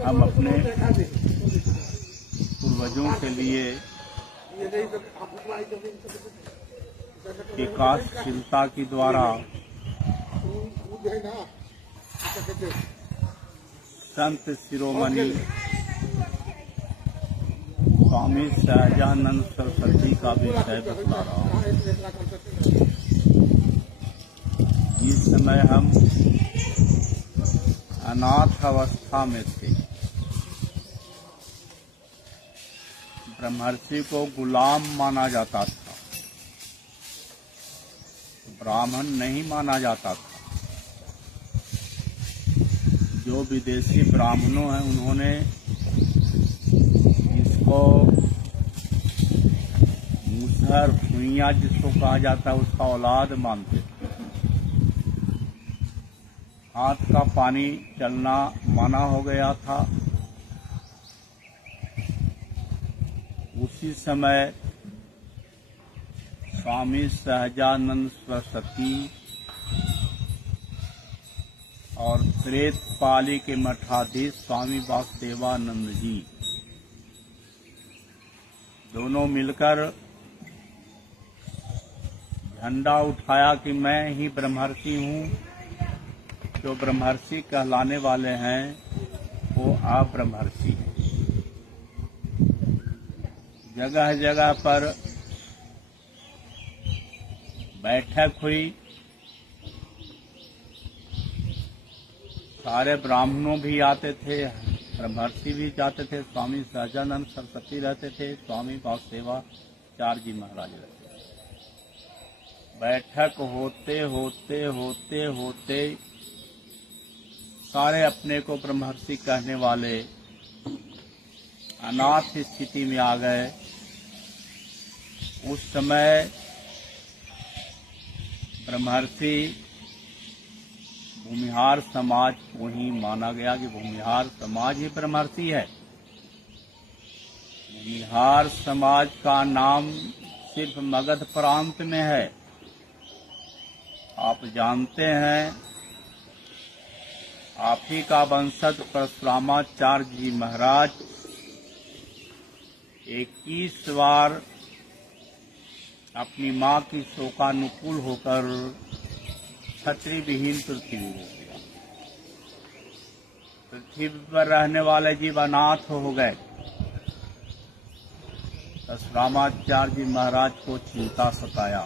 हम अपने पूर्वजों के लिए विकासशीलता के द्वारा संत शिरोमणि स्वामी सहजानंद सरस्वती का विषय बतला रहा हूँ। इस समय हम अनाथ अवस्था में थे। ब्रह्मर्षि को गुलाम माना जाता था, ब्राह्मण नहीं माना जाता था। जो विदेशी ब्राह्मणों हैं उन्होंने इसको मूसर भुइयाँ जिसको कहा जाता है उसका औलाद मानते थे। हाथ का पानी चलना मना हो गया था। उसी समय स्वामी सहजानंद सरस्वती और त्रेतपाली के मठाधीश स्वामी वासुदेवानंद जी दोनों मिलकर झंडा उठाया कि मैं ही ब्रह्मर्षि हूँ। जो ब्रह्मर्षि कहलाने वाले हैं वो अब्रह्मर्षि हैं। जगह जगह पर बैठक हुई। सारे ब्राह्मणों भी आते थे, ब्रह्मर्षि भी जाते थे। स्वामी सहजानंद सरस्वती रहते थे, स्वामी वासुदेवाचार्य जी महाराज रहते थे। बैठक होते होते होते होते सारे अपने को ब्रह्मर्षि कहने वाले अनाथ स्थिति में आ गए। उस समय ब्रह्मर्षि भूमिहार समाज को ही माना गया कि भूमिहार समाज ही ब्रह्मर्षि है। भूमिहार समाज का नाम सिर्फ मगध प्रांत में है। आप जानते हैं, आप ही का वंशज परशुरामाचार्य जी महाराज 21 बार अपनी मां की शोकानुकूल होकर क्षत्रिय विहीन पृथ्वी हो गया। पृथ्वी पर रहने वाले जीव अनाथ हो गए। परशुरामाचार्य जी महाराज को चिंता सताया।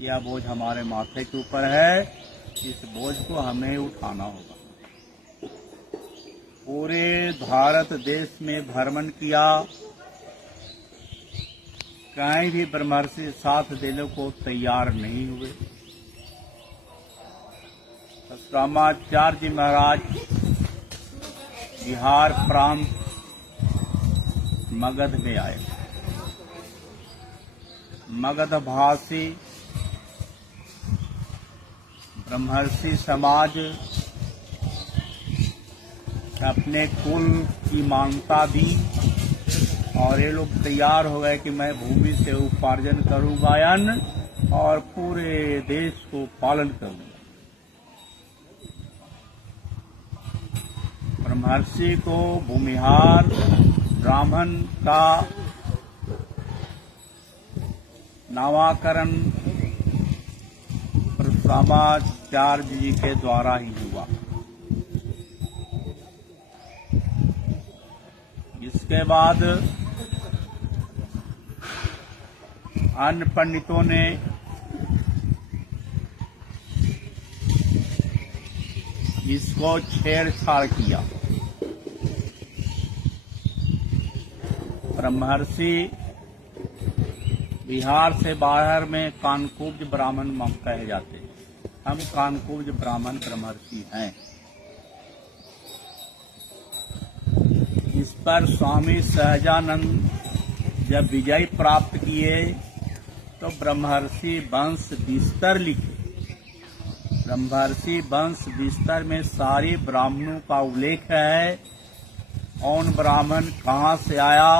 यह बोझ हमारे माथे के ऊपर है, इस बोझ को हमें उठाना होगा। पूरे भारत देश में भ्रमण किया, कहीं भी ब्रह्मर्षि साथ देने को तैयार नहीं हुए। परशुरामाचार्य जी महाराज बिहार प्रांत मगध में आए। मगध भाषी ब्रह्मर्षि समाज अपने कुल की मान्यता दी और ये लोग तैयार हो गए कि मैं भूमि से उपार्जन करूंगा अन्न और पूरे देश को पालन करूंगा। ब्रह्मर्षि को भूमिहार ब्राह्मण का नामकरण परशुरामाचार्य जी के द्वारा ही हुआ। इसके बाद अन्य पंडितों ने इसको छेड़छाड़ किया। ब्रह्मर्षि बिहार से बाहर में कानकुब्ज ब्राह्मण कहे जाते हैं। हम कानकुब्ज ब्राह्मण ब्रह्मर्षि हैं। इस पर स्वामी सहजानंद जब विजय प्राप्त किए तो ब्रह्मर्षि वंश विस्तर लिखे। ब्रह्मर्षि वंश विस्तर में सारे ब्राह्मणों का उल्लेख है। कौन ब्राह्मण कहाँ से आया,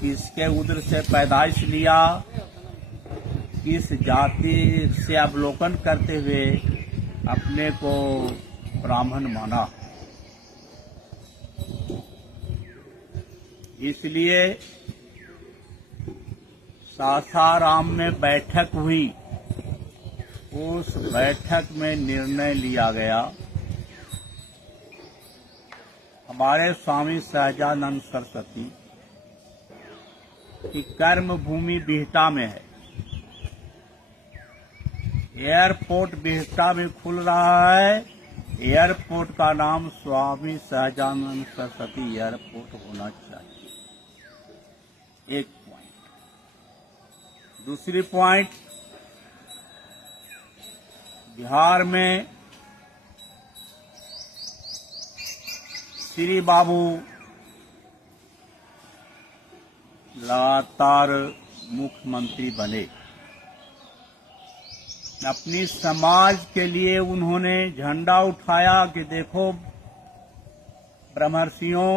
किसके उदर से पैदाइश लिया, किस जाति से अवलोकन करते हुए अपने को ब्राह्मण माना। इसलिए सासाराम में बैठक हुई। उस बैठक में निर्णय लिया गया, हमारे स्वामी सहजानंद सरस्वती की कर्म भूमि बिहटा में है। एयरपोर्ट बिहटा में खुल रहा है। एयरपोर्ट का नाम स्वामी सहजानंद सरस्वती एयरपोर्ट होना चाहिए। एक पॉइंट। दूसरी पॉइंट, बिहार में श्री बाबू लगातार मुख्यमंत्री बने। अपनी समाज के लिए उन्होंने झंडा उठाया कि देखो ब्रह्मर्षियों,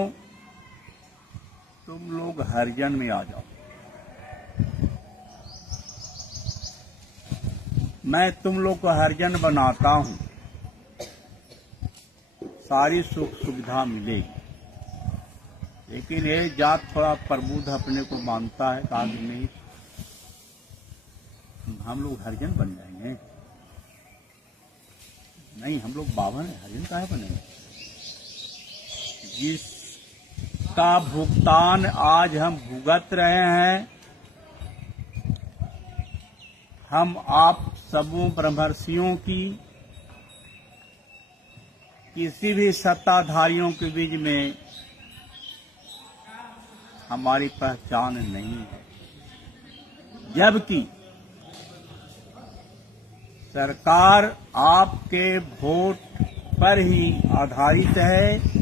तुम लोग हरिजन में आ जाओ, मैं तुम लोग को हरिजन बनाता हूं, सारी सुख सुविधा मिलेगी। लेकिन ये जात थोड़ा प्रबुद्ध अपने को मानता है, कहा कि नहीं हम लोग हरिजन बन जाएंगे, नहीं हम लोग बावन है, हरिजन काहे बनेंगे। जिसका भुगतान आज हम भुगत रहे हैं, हम आप सबों ब्रह्मर्षियों की, किसी भी सत्ताधारियों के बीच में हमारी पहचान नहीं है। जबकि सरकार आपके वोट पर ही आधारित है।